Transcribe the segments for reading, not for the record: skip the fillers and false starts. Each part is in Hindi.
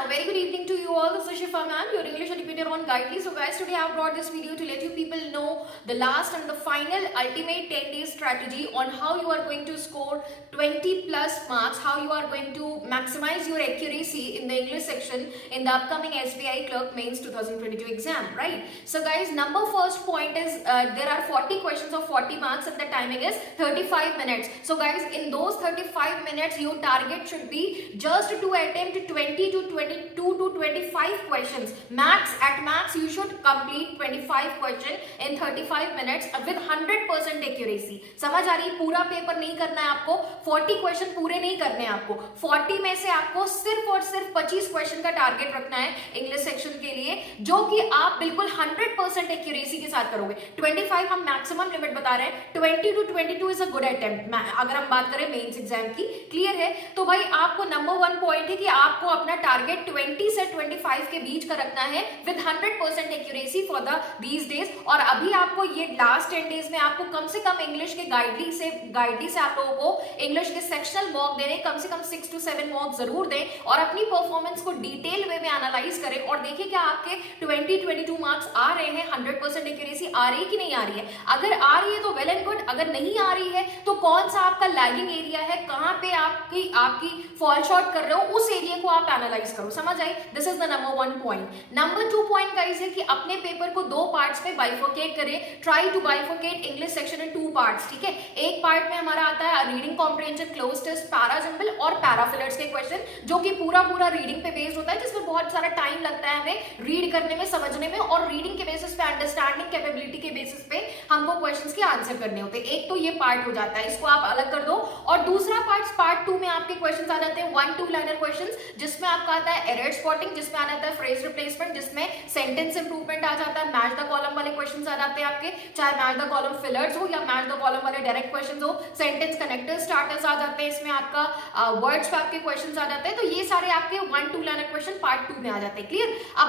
a very good evening to you all. This is Shifa ma'am, your English educator on Guidely. So guys, today I have brought this video to let you people know the last and the final ultimate 10-day strategy on how you are going to score 20 plus marks, how you are going to maximize your accuracy in the English section in the upcoming SBI Clerk Mains 2022 exam, right? So guys, number first point is there are 40 questions of 40 marks and the timing is 35 minutes. So guys, in those 35 minutes, your target should be just to attempt 20 to 22 to 25 questions. At max, you should complete 25 questions in 35 minutes with 100% accuracy. समझ आ रही है? पूरा पेपर नहीं करना है आपको, 40 क्वेश्चन पूरे नहीं करने हैं आपको, 40 में से आपको सिर्फ और सिर्फ 25 क्वेश्चन का टारगेट रखना है इंग्लिश सेक्शन के लिए, जो कि आप बिल्कुल 100% एक्यूरेसी के साथ करोगे. 25 हम मैक्सिमम लिमिट बता रहे हैं, 20 to 22 is a good attempt. अगर हम बात करें मेंस एग्जाम की, क्लियर है? तो भाई आपको नंबर 1 पॉइंट है कि आपको अपना टारगेट 20 से 25 के बीच का रखना है with 100% accuracy for these days. और अभी आपको ये लास्ट 10 डेज में आपको कम से कम इंग्लिश के गाइडली से आप लोगों को इंग्लिश के सेक्शनल मॉक देने, कम से कम 6 to 7 मॉक जरूर दें और अपनी परफॉर्मेंस को डिटेल वे में एनालाइज करें और देखिए क्या आपके 20-22 मार्क्स आ रहे हैं, 100% एक्यूरेसी आ रही है कि नहीं आ रही है. अगर आ रही है तो वेल एंड गुड, अगर नहीं आ रही है तो कौन सा आपका लैगिंग एरिया है, कहां पे आपकी फॉल शॉर्ट कर रहे हो, उस एरिया को आप एनालाइज करो. समझ आई? This is the number 1 point. Number 2 point guys है कि अपने पेपर को 2 पार्ट्स में बाइफोकेट करें. Try to bifurcate English section in 2 parts. ठीक है, एक पार्ट में हमारा आता है reading comprehension, cloze test, para jumble और पैराफिलर्स के क्वेश्चन, जो कि पूरा रीडिंग पे बेस्ड होता है, जिसमें बहुत सारा टाइम लगता है हमें रीड करने में, समझने में, और रीडिंग के बेसिस पे, अंडरस्टैंडिंग कैपेबिलिटी के बेसिस पे हमको क्वेश्चंस के आंसर करने होते हैं. एक तो ये पार्ट हो जाता है, इसको आप अलग कर दो. और दूसरा पार्ट 2 में आपके क्वेश्चंस आ जाते हैं 1-2 लाइनर क्वेश्चंस, जिसमें आपका आता है एरर स्पॉटिंग, जिसमें आ जाता है फ्रेज रिप्लेसमेंट, जिसमें सेंटेंस इंप्रूवमेंट आ जाता है, मैच द कॉलम वाले क्वेश्चंस आ जाते हैं आपके, चाहे मैच द कॉलम फिलर्स हो या मैच द कॉलम वाले डायरेक्ट क्वेश्चंस हो, सेंटेंस कनेक्टर स्टार्टर्स आ जाते हैं, इसमें आपका वर्ड स्वैप के क्वेश्चंस आ जाते हैं. तो ये सारे आपके 1-2 लाइनर क्वेश्चन पार्ट 2 में आ जाते हैं. क्लियर? अब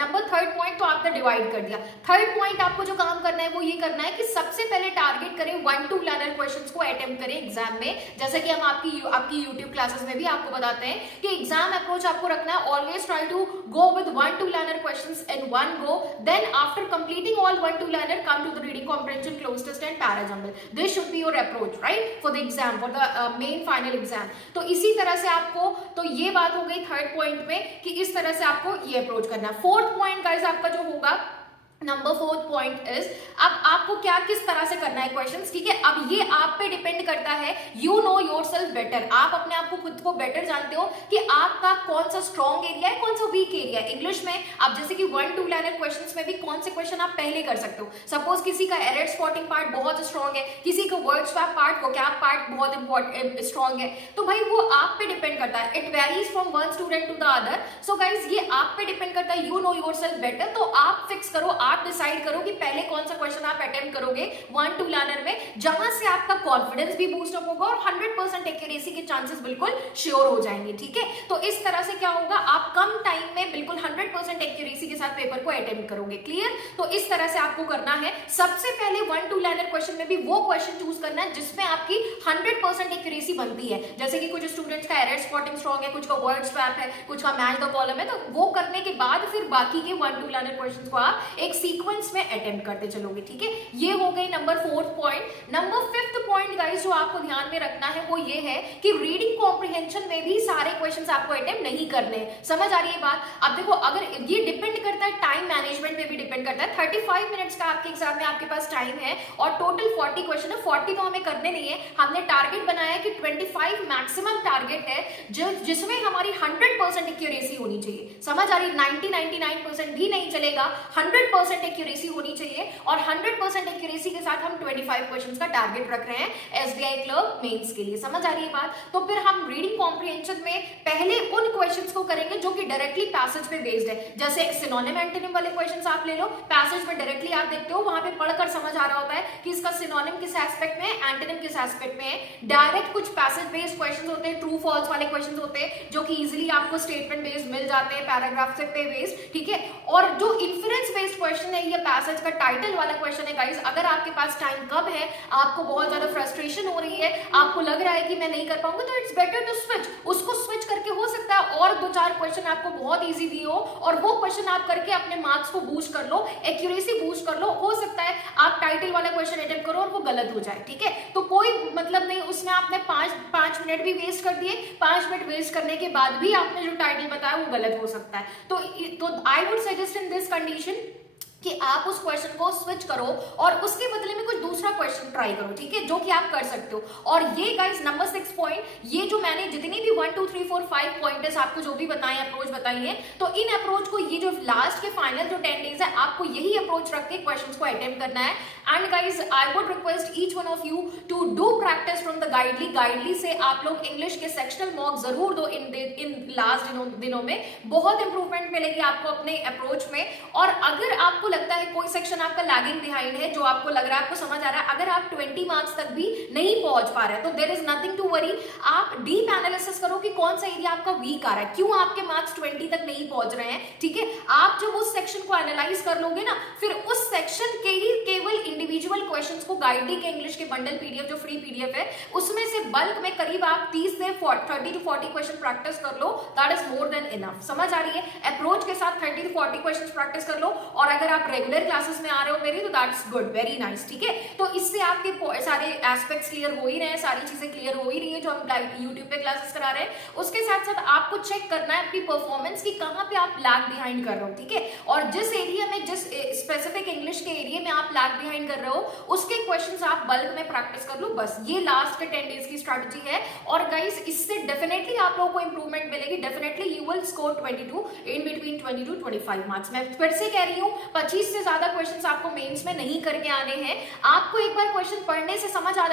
नंबर 3 पॉइंट तो आपने डिवाइड कर दिया. 3 पॉइंट आपको जो काम करना है वो ये करना है कि सबसे पहले टारगेट करें 1-2 लाइनर क्वेश्चंस को अटेम्प्ट करें एग्जाम में. जैसे कि हम आपकी YouTube क्लासेस में भी आपको बताते हैं कि एग्जाम अप्रोच आपको रखना है, always try to go with 1-2 liner questions in one go, then after completing all 1-2 liner come to the reading comprehension, cloze test and para jumble. This should be your approach, right, for the exam, for the main final exam. तो इसी तरह से आपको, तो ये बात हो गई 3rd पॉइंट में कि इस तरह से आपको ये अप्रोच करना है. 4th पॉइंट गाइस आपका जो होगा, नंबर 4th पॉइंट इज, अब आपको क्या किस तरह से करना है क्वेश्चंस. ठीक है, अब ये आप पे डिपेंड करता है. यू नो योरसेल्फ बेटर, आप अपने आप को खुद को बेटर जानते हो कि आपका कौन सा स्ट्रॉन्ग एरिया है, कौन सा वीक एरिया है. इंग्लिश में आप जैसे कि 1-2 लाइनर क्वेश्चंस में भी कौन से क्वेश्चन आप पहले कर सकते हो. सपोज किसी का एरर स्पॉटिंग पार्ट बहुत स्ट्रॉन्ग है, किसी का word swap part, vocab part बहुत इंपॉर्टेंट स्ट्रॉन्ग है, तो भाई वो आप पे डिपेंड करता है. It varies from one student to the other. So guys ये आप पे डिपेंड करता है. यू नो योरसेल्फ बेटर, तो आप फिक्स करो, आप डिसाइड करो कि पहले कौन सा क्वेश्चन आप अटेम्प्ट करोगे 1-2 लाइनर में, जहां से आपका कॉन्फिडेंस भी बूस्ट अप होगा और 100% एक्यूरेसी के चांसेस बिल्कुल श्योर हो जाएंगे. ठीक है, तो इस तरह से क्या होगा, आप कम टाइम में बिल्कुल 100% एक्यूरेसी के साथ पेपर को अटेम्प्ट करोगे. क्लियर? तो इस तरह से आपको करना है. सबसे पहले 1-2 लाइनर क्वेश्चन में भी वो क्वेश्चन चूज करना है जिसमें आपकी 100% एक्यूरेसी बनती है. जैसे कि कुछ स्टूडेंट्स का एरर स्पॉटिंग स्ट्रॉन्ग है, कुछ का वर्ड स्वैप है, कुछ का मैच द कॉलम है, तो वो करने के बाद फिर बाकी के 1-2 लाइनर क्वेश्चंस को आप एक सीक्वेंस में अटेम्प्ट करते चलोगे. ठीक है, ये हो गई number 4th point. Number 5th point guys जो आपको ध्यान में रखना है वो ये है कि रीडिंग कॉम्प्रिहेंशन में भी सारे क्वेश्चंस आपको अटेम्प्ट नहीं करने. समझ आ रही है बात? अब देखो, अगर ये डिपेंड करता है टाइम मैनेजमेंट पे भी डिपेंड करता है. 35 मिनट्स का आपके एग्जाम में आपके पास टाइम है और टोटल 40 क्वेश्चन है. 40 तो हमें करने नहीं है, हमने टारगेट बनाया कि 25 मैक्सिमम टारगेट है, जिसमें हमारी 100% एक्यूरेसी होनी चाहिए. समझ आ रही? 99% भी नहीं चलेगा, 100% एक्यूरेसी होनी चाहिए. और 100% एक्यूरेसी के साथ हम 25 क्वेश्चंस का टारगेट रख रहे हैं एसबीआई क्लर्क मेंस के लिए. समझ आ रही है बात? तो फिर हम रीडिंग कॉम्प्रिहेंशन में पहले उन क्वेश्चंस को करेंगे जो कि डायरेक्टली पैसेज पे बेस्ड है. जैसे सिनोनिम एंटोनिम वाले क्वेश्चंस आप ले लो, पैसेज में डायरेक्टली आप देखते हो, वहां पे पढ़कर समझ आ रहा होता है कि इसका सिनोनिम किस एस्पेक्ट में है, एंटोनिम किस एस्पेक्ट में है. डायरेक्ट कुछ पैसेज बेस्ड क्वेश्चंस होते हैं, ट्रू फॉल्स वाले क्वेश्चंस होते हैं, जो कि इजीली आपको स्टेटमेंट बेस्ड मिल जाते हैं, पैराग्राफ पे बेस्ड. ठीक है, और जो इन्फरेंस बेस्ड क्वेश्चन है, ये पैसेज का टाइटल वाला क्वेश्चन है गाइस. अगर आपके पास टाइम कम है, आपको बहुत ज्यादा फ्रस्ट्रेशन हो रही है, आपको लग रहा है कि मैं नहीं कर पाऊंगा, तो इट्स बेटर टू स्विच. उसको स्विच करके हो सकता है और और 2-4 क्वेश्चन आपको बहुत इजी दिए हो और वो क्वेश्चन आप करके अपने मार्क्स को बूस्ट कर लो, एक्यूरेसी बूस्ट कर लो। हो सकता है आप टाइटल वाला क्वेश्चन अटेम्प्ट करो और वो गलत हो जाए, ठीक है। तो कोई मतलब नहीं, उसमें आपने 5 मिनट भी वेस्ट कर दिए, 5 मिनट वेस्ट करने के बाद भी आपने जो टाइटल बताया वो गलत हो सकता है। तो I would suggest in this condition कि आप उस क्वेश्चन को स्विच करो और उसके बदले में कुछ दूसरा क्वेश्चन ट्राई करो, ठीक है, जो कि आप कर सकते हो। और ये गाइस नंबर 6 पॉइंट, ये जो मैंने जितनी भी 1 2 3 4 5 पॉइंटर्स आपको जो भी बताए, अप्रोच बताई है, तो इन अप्रोच को, ये जो लास्ट के फाइनल जो 10 डेज है, आपको यही अप्रोच रख के क्वेश्चंस को अटेम्प्ट करना है। And guys I would request each one of you to do practice from the Guidely से आप लोग इंग्लिश के सेक्शनल मॉक जरूर दो इन लास्ट दिनों में। बहुत इंप्रूवमेंट मिलेगी आपको अपने अप्रोच में। और अगर आपको लगता है कोई सेक्शन आपका लैगिंग बिहाइंड है, जो आपको लग रहा है, आपको समझ आ रहा है, अगर आप 20 मार्क्स तक भी नहीं पहुंच पा रहे हैं, तो there is nothing to worry. आप डीप एनालिसिस करो कि कौन सा एरिया आपका वीक आ रहा है, क्यों आपके मार्क्स 20 तक नहीं पहुंच रहे हैं, ठीक है। आप जब उस सेक्शन को एनालाइज कर लोगे ना, फिर उस सेक्शन के ही केवल इंडिविजुअल क्वेश्चंस को गाइडली के इंग्लिश के बंडल पीडीएफ, जो फ्री पीडीएफ है, उसमें से बल्क में करीब आप 30 से 30 to 40 क्वेश्चन प्रैक्टिस कर लो, that is more than enough. समझ आ रही है? अप्रोच के साथ 30 to 40 क्वेश्चन प्रैक्टिस कर लो। और अगर आप रेगुलर क्लासेस में आ रहे हो मेरी, तो दैट्स गुड, वेरी नाइस, ठीक है। तो इससे आपके सारे एस्पेक्ट्स क्लियर हो ही रहे हैं, सारी चीजें क्लियर हो ही रही है जो हम यूट्यूब पे क्लासेस करा रहे हैं। उसके साथ साथ आपको चेक करना है अपनी परफॉर्मेंस की, कहां पे आप लैग बिहाइंड कर रहे हो, ठीक है। और जिस एरिया में, जिस स्पेसिफिक इंग्लिश के एरिया में आप लैग बिहाइंड कर रहे हो, उसके क्वेश्चंस आप बल्क में प्रैक्टिस कर लो। बस ये लास्ट के 10 डेज की स्ट्रैटेजी है। और गाइस इससे डेफिनेटली आप लोगों को इंप्रूवमेंट मिलेगी, definitely you will score 22 in between 20 to 25 marks. मैं फिर से कह रही हूँ, 25 से ज्यादा क्वेश्चंस आपको मेंस में नहीं करके आने हैं। आपको एक बार क्वेश्चन पढ़ने से समझ आ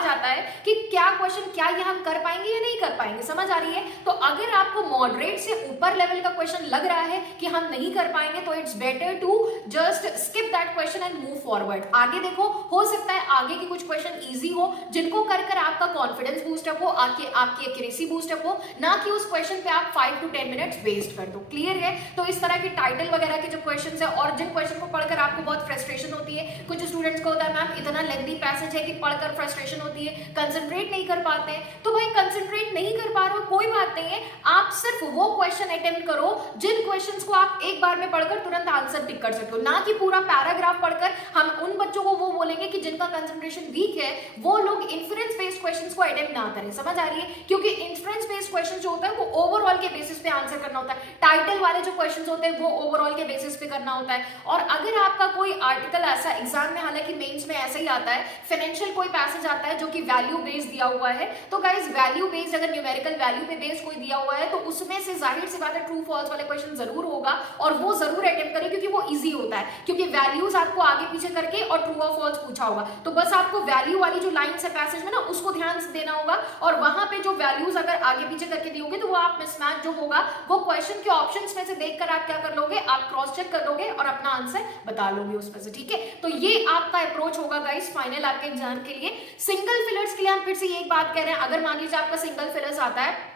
जाता है कि क्या क्वेश्चन, क्या ये हम कर पाएंगे या नहीं कर पाएंगे, समझ आ रही है। तो अगर आपको मॉडरेट से ऊपर लेवल का क्वेश्चन लग रहा है कि हम नहीं कर पाएंगे, तो it's better to just skip that question and move forward. आगे देखो, हो सकता है आगे के कुछ क्वेश्चन इजी हो, जिनको कर कर आपका कॉन्फिडेंस बूस्टअप हो, आपकी एक्यूरेसी बूस्टअप हो, ना कि उस क्वेश्चन पे आप 5 to 10 मिनट्स वेस्ट कर दो। क्लियर है? तो इस तरह के टाइटल वगैरह के जो क्वेश्चन है, और जिन क्वेश्चन को पढ़कर आपको बहुत फ्रस्ट्रेशन होती है, कुछ स्टूडेंट्स को होता है मैम इतना लेंथी पैसेज है कि पढ़कर फ्रस्ट्रेशन होती है, कंसंट्रेट नहीं कर पाते हैं। तो भाई कंसंट्रेट नहीं कर पा रहे हो, कोई बात नहीं है, आप सिर्फ वो क्वेश्चन अटेम्प्ट करो जिन क्वेश्चंस को आप एक बार में पढ़कर तुरंत आंसर टिक कर सकते हो, ना कि पूरा पैराग्राफ पढ़कर। हम उन बच्चों को वो बोलेंगे कि जिनका कंसंट्रेशन वीक है, वो लोग इन्फ्रेंस बेस्ड क्वेश्चंस को अटेम्प्ट ना करें। समझ आ रही है? क्योंकि इन्फ्रेंस बेस्ड क्वेश्चन जो होता है वो ओवरऑल के बेसिस पे आंसर करना होता है, टाइटल वाले जो क्वेश्चन होते हैं वो ओवरऑल के बेसिस पे करना होता है। और अगर आपका कोई आर्टिकल ऐसा एग्जाम में, हालांकि मेंस में ऐसा ही आता है, फाइनेंशियल कोई पैसेज आता है जो कि वैल्यू बेस्ड दिया हुआ है, तो गाइस वैल्यू बेस्ड, अगर न्यूमेरिकल वैल्यू पे बेस्ड कोई दिया हुआ है, तो उसमें से जाहिर सी बात है ट्रू फॉल्स वाले क्वेश्चन जरूर होगा, और वो जरूर अटेम्प्ट करें, क्योंकि वो इजी होता है, क्योंकि वैल्यूज आपको आगे पीछे करके और ट्रू और फॉल्स पूछा होगा। तो बस आपको वैल्यू वाली जो लाइन्स है पैसेज में ना, उसको ध्यान से देना होगा, और वहां पे जो वैल्यूज अगर आगे पीछे करके दियोगे, तो वो आप मिसमैच जो होगा, वो क्वेश्चन के ऑप्शंस में से देखकर आप क्या कर लोगे, आप क्रॉस चेक कर लोगे और अपना आंसर बता लोगे उसमें से, ठीक है। तो ये आपका अप्रोच होगा गाइस फाइनल आपके एग्जाम के लिए। सिंगल फिलर्स के लिए हम फिर से एक बात कह रहे हैं, अगर मान लीजिए आपका सिंगल फिलर्स आता है,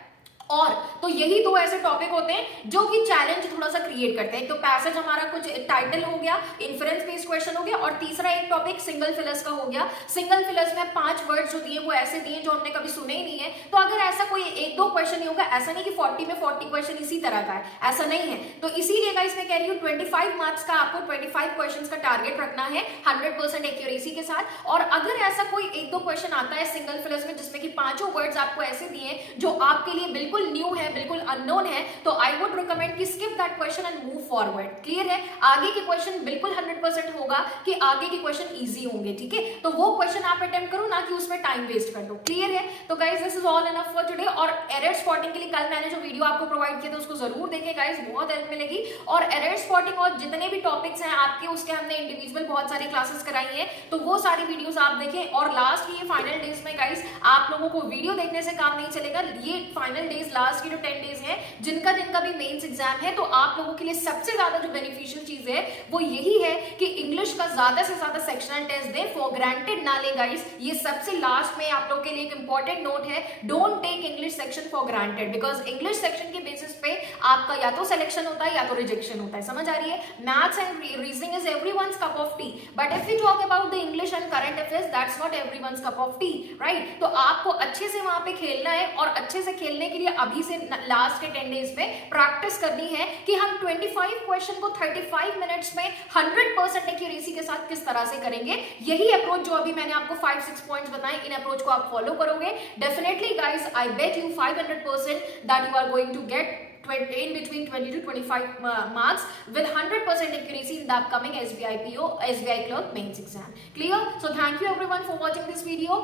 और तो यही दो ऐसे टॉपिक होते हैं जो कि चैलेंज थोड़ा सा क्रिएट करते हैं। एक तो पैसेज हमारा कुछ टाइटल हो गया, इन्फ्रेंस बेस्ड क्वेश्चन हो गया, और तीसरा एक टॉपिक सिंगल फिलर्स का हो गया। सिंगल फिलर्स में 5 वर्ड्स जो दिए वो ऐसे दिए जो हमने कभी सुने ही नहीं है। तो अगर ऐसा कोई 1-2 क्वेश्चन ही होगा, ऐसा नहीं कि 40 में 40 क्वेश्चन इसी तरह का है, ऐसा नहीं है। तो इसीलिए गाइस मैं कह रही हूँ 25 मार्क्स का आपको 25 क्वेश्चन का टारगेट रखना है 100% एक्यूरेसी के साथ। और अगर ऐसा कोई 1-2 क्वेश्चन आता है सिंगल फिलर्स में जिसमें कि 5 वर्ड्स आपको ऐसे दिए जो आपके लिए बिल्कुल न्यू है, बिल्कुल अननोन है, तो आई वुड रिकमेंड कि skip that question and move forward. Clear है? आगे के क्वेश्चन बिल्कुल 100% होगा कि आगे के क्वेश्चन इजी होंगे, ठीक है। तो वो क्वेश्चन आप अटेम्प्ट करो, ना कि उसमें टाइम वेस्ट कर दो। क्लियर है? तो guys this is all enough for today. और एरर स्पॉटिंग के लिए कल मैंने जो वीडियो आपको प्रोवाइड किया था उसको जरूर देखें गाइस, बहुत हेल्प मिलेगी। और एरर स्पॉटिंग और जितने भी टॉपिक्स हैं आपके, उसके हमने इंडिविजुअल बहुत सारी क्लासेस कराई है, तो वो सारी वीडियोस आप देखें। और लास्ट ये फाइनल डेज में गाइस आप लोगों को वीडियो देखने से काम नहीं चलेगा। ये फाइनल डेज, लास्ट की जो 10 डेज हैं, जिनका भी मेंस एग्जाम है, तो आप लोगों के लिए सबसे ज्यादा जो बेनिफिशियल चीज है वो यही है कि इंग्लिश का ज्यादा से ज्यादा सेक्शनल टेस्ट दें, फॉर ग्रांटेड ना ले गाइस। ये सबसे लास्ट में आप लोग के लिए एक इंपॉर्टेंट नोट है, don't take English section for granted, because English section के बेसिस पे आपका या तो सिलेक्शन होता है या तो रिजेक्शन होता है, समझ आ रही है? Maths and reasoning is everyone's cup of tea, but if we talk about the English and current affairs that's not everyone's cup of tea, right? तो आपको अच्छे से वहां पे खेलना है, और अच्छे से खेलने के लिए अभी से लास्ट के 10 डेज में प्रैक्टिस करनी है कि हम 25 क्वेश्चन को 35 मिनट्स में 100% एक्यूरेसी के साथ किस तरह से करेंगे। यही अप्रोच जो अभी मैंने आपको 5-6 पॉइंट्स बताए, इन अप्रोच को आप फॉलो करोगे, definitely guys I bet you 500% that you are going to get in between 20 to 25 marks with 100% accuracy in the upcoming SBI PO, SBI Clerk Mains exam. Clear? So thank you everyone for watching this video.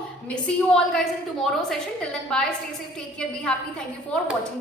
See you all guys in tomorrow's session. Till then, bye. Stay safe. Take care. Be happy. Thank you for watching this.